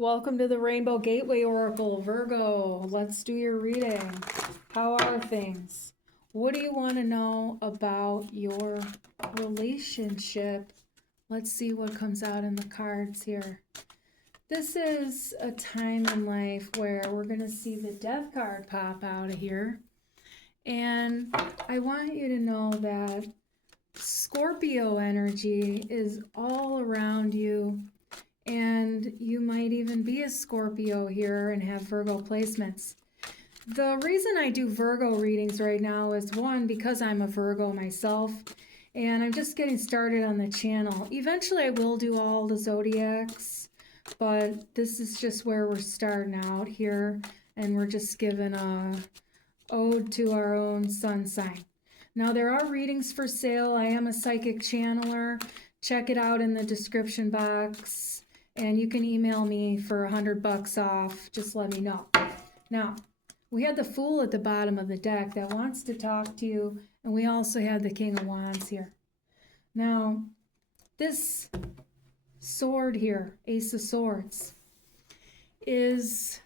Welcome to the Rainbow Gateway Oracle, Virgo. Let's do your reading. How are things? What do you want to know about your relationship? Let's see what comes out in the cards here. This is a time in life where we're going to see the Death card pop out of here. And I want you to know that Scorpio energy is all around you. And you might even be a Scorpio here and have Virgo placements. The reason I do Virgo readings right now is one, because I'm a Virgo myself, and I'm just getting started on the channel. Eventually I will do all the zodiacs, but this is just where we're starting out here, and we're just giving a ode to our own sun sign. Now there are readings for sale. I am a psychic channeler. Check it out in the description box. And you can email me for $100 off. Just let me know. Now, we had the Fool at the bottom of the deck that wants to talk to you. And we also had the King of Wands here. Now, this sword here, Ace of Swords, is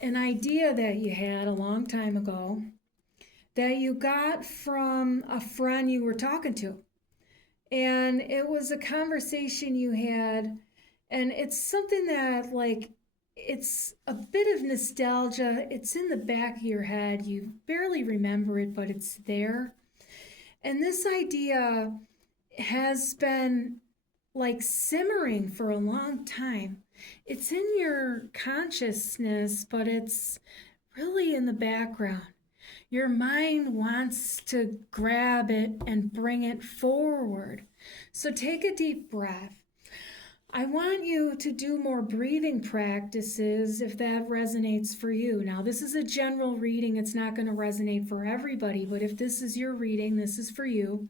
an idea that you had a long time ago that you got from a friend you were talking to. And it was a conversation you had. And it's something that, like, it's a bit of nostalgia. It's in the back of your head. You barely remember it, but it's there. And this idea has been, like, simmering for a long time. It's in your consciousness, but it's really in the background. Your mind wants to grab it and bring it forward. So take a deep breath. I want you to do more breathing practices if that resonates for you. Now, this is a general reading. It's not going to resonate for everybody, but if this is your reading, this is for you.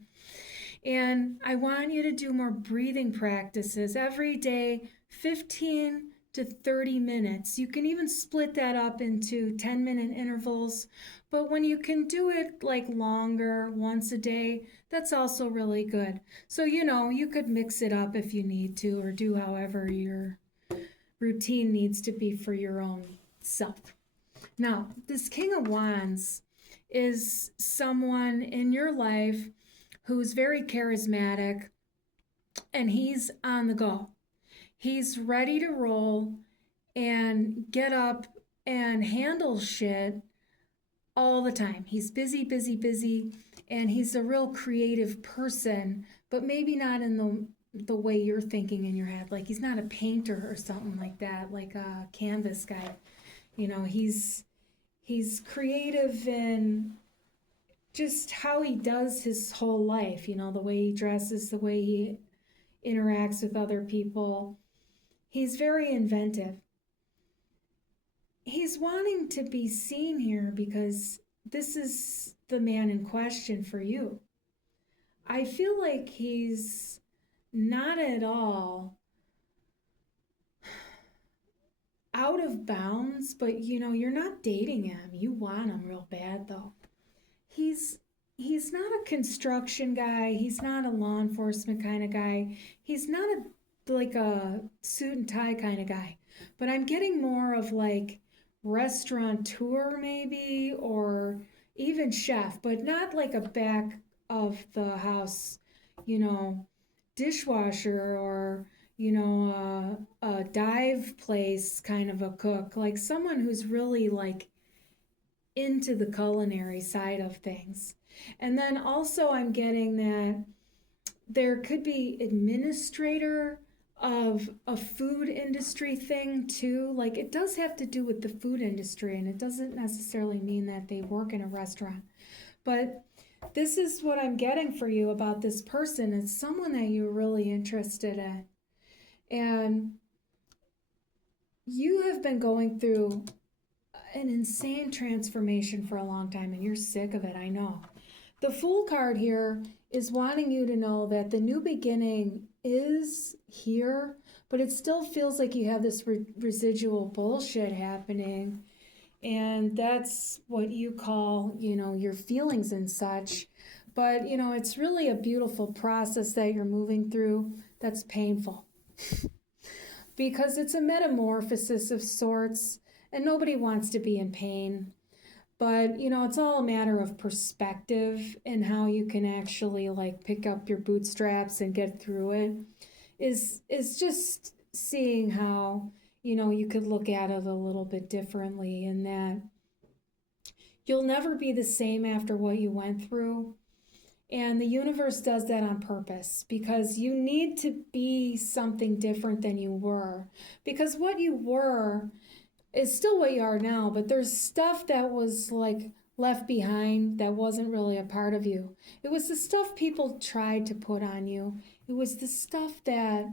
And I want you to do more breathing practices every day, 15 to 30 minutes. You can even split that up into 10-minute intervals. But when you can do it like longer, once a day, that's also really good. So, you could mix it up if you need to, or do however your routine needs to be for your own self. Now, this King of Wands is someone in your life who's very charismatic, and he's on the go. He's ready to roll and get up and handle shit all the time. He's busy, busy, busy, and he's a real creative person, but maybe not in the way you're thinking in your head. Like, he's not a painter or something like that, like a canvas guy. He's creative in just how he does his whole life, the way he dresses, the way he interacts with other people. He's very inventive. He's wanting to be seen here because this is the man in question for you. I feel like he's not at all out of bounds, but you're not dating him. You want him real bad though. He's not a construction guy. He's not a law enforcement kind of guy. He's not like a suit and tie kind of guy. But I'm getting more of like restaurateur maybe, or even chef, but not like a back of the house, dishwasher, or a dive place kind of a cook, like someone who's really like into the culinary side of things. And then also I'm getting that there could be administrator of a food industry thing too. Like, it does have to do with the food industry, and it doesn't necessarily mean that they work in a restaurant. But this is what I'm getting for you about this person. It's someone that you're really interested in. And you have been going through an insane transformation for a long time, and you're sick of it, I know. The Fool card here is wanting you to know that the new beginning is here, but it still feels like you have this residual bullshit happening, and that's what you call, your feelings and such. But, it's really a beautiful process that you're moving through that's painful. because it's a metamorphosis of sorts, and nobody wants to be in pain. But, it's all a matter of perspective and how you can actually like pick up your bootstraps and get through it. Is just seeing how, you could look at it a little bit differently, in that you'll never be the same after what you went through. And the universe does that on purpose, because you need to be something different than you were. Because what you were is still what you are now, but there's stuff that was like left behind that wasn't really a part of you. It was the stuff people tried to put on you. It was the stuff that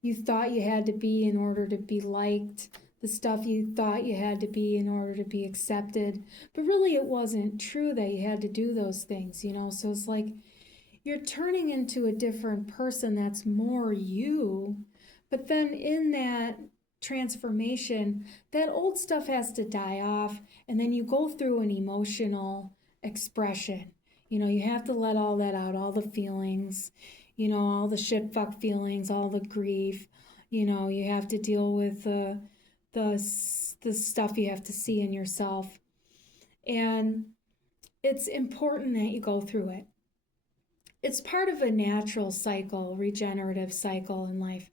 you thought you had to be in order to be liked, the stuff you thought you had to be in order to be accepted. But really, it wasn't true that you had to do those things, So it's like you're turning into a different person that's more you. But then in that transformation, that old stuff has to die off, and then you go through an emotional expression. You have to let all that out, all the feelings, all the shit fuck feelings, all the grief. You have to deal with the stuff you have to see in yourself. And it's important that you go through it. It's part of a natural cycle, regenerative cycle in life.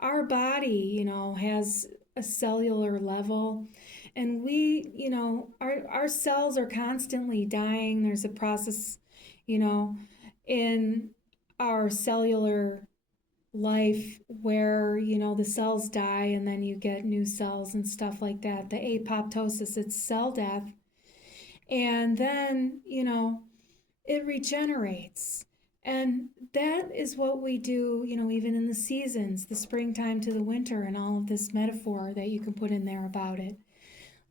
Our body, has a cellular level, and we, our cells are constantly dying. There's a process, in our cellular life where, the cells die and then you get new cells and stuff like that. The apoptosis, it's cell death. And then, it regenerates. And that is what we do, even in the seasons, the springtime to the winter, and all of this metaphor that you can put in there about it.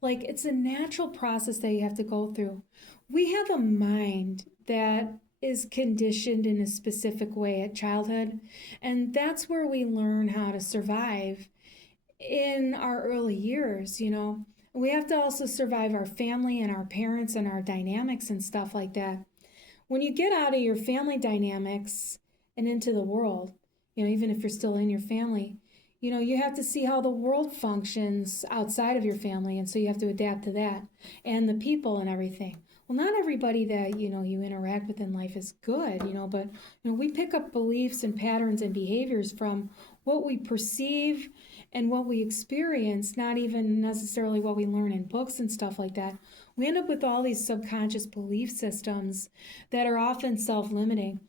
Like, it's a natural process that you have to go through. We have a mind that is conditioned in a specific way at childhood, and that's where we learn how to survive in our early years. We have to also survive our family and our parents and our dynamics and stuff like that. When you get out of your family dynamics and into the world, even if you're still in your family, you have to see how the world functions outside of your family, and so you have to adapt to that and the people and everything. Well, not everybody that, you interact with in life is good, but, we pick up beliefs and patterns and behaviors from what we perceive and what we experience, not even necessarily what we learn in books and stuff like that. We end up with all these subconscious belief systems that are often self-limiting.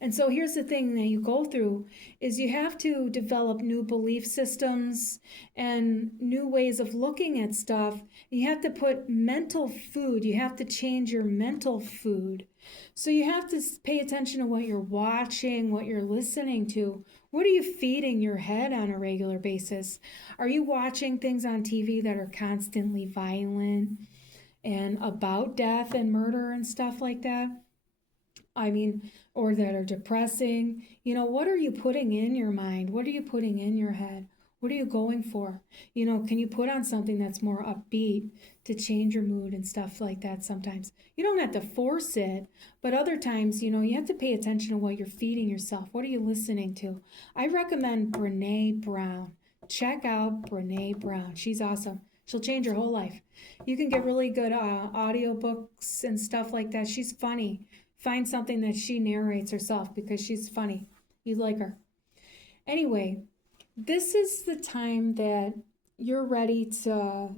And so here's the thing that you go through is you have to develop new belief systems and new ways of looking at stuff. You have to put mental food. You have to change your mental food. So you have to pay attention to what you're watching, what you're listening to. What are you feeding your head on a regular basis? Are you watching things on TV that are constantly violent and about death and murder and stuff like that? Or that are depressing. What are you putting in your mind? What are you putting in your head? What are you going for? Can you put on something that's more upbeat to change your mood and stuff like that sometimes? You don't have to force it, but other times, you have to pay attention to what you're feeding yourself. What are you listening to? I recommend Brene Brown. Check out Brene Brown. She's awesome. She'll change your whole life. You can get really good audiobooks and stuff like that. She's funny. Find something that she narrates herself because she's funny. You like her. Anyway, this is the time that you're ready to,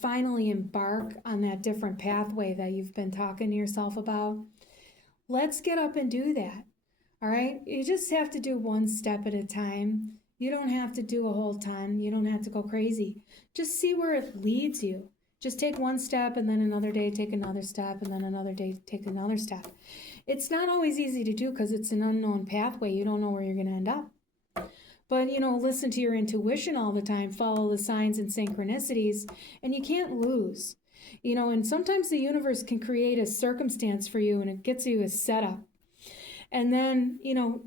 finally embark on that different pathway that you've been talking to yourself about. Let's get up and do that. All right? You just have to do one step at a time. You don't have to do a whole ton. You don't have to go crazy. Just see where it leads you. Just take one step, and then another day take another step, and then another day take another step. It's not always easy to do because it's an unknown pathway. You don't know where you're going to end up. But, listen to your intuition all the time. Follow the signs and synchronicities, and you can't lose. And sometimes the universe can create a circumstance for you, and it gets you a setup. And then,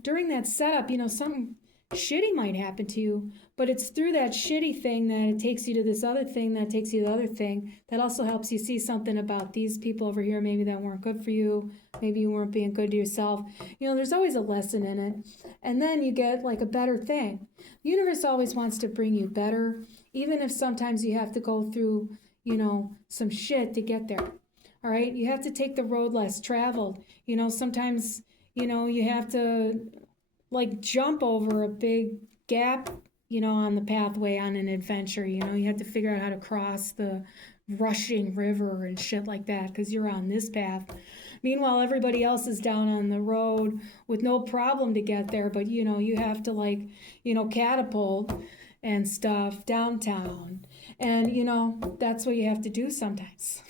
during that setup, something shitty might happen to you, but it's through that shitty thing that it takes you to this other thing that takes you to the other thing that also helps you see something about these people over here maybe that weren't good for you, maybe you weren't being good to yourself. You know, there's always a lesson in it, and then you get like a better thing. The universe always wants to bring you better, even if sometimes you have to go through, you know, some shit to get there. All right, you have to take the road less traveled. You know, sometimes, you know, you have to like jump over a big gap, you know, on the pathway on an adventure. You know, you have to figure out how to cross the rushing river and shit like that because you're on this path. Meanwhile, everybody else is down on the road with no problem to get there, but you know, you have to like, you know, catapult and stuff downtown. And you know, that's what you have to do sometimes.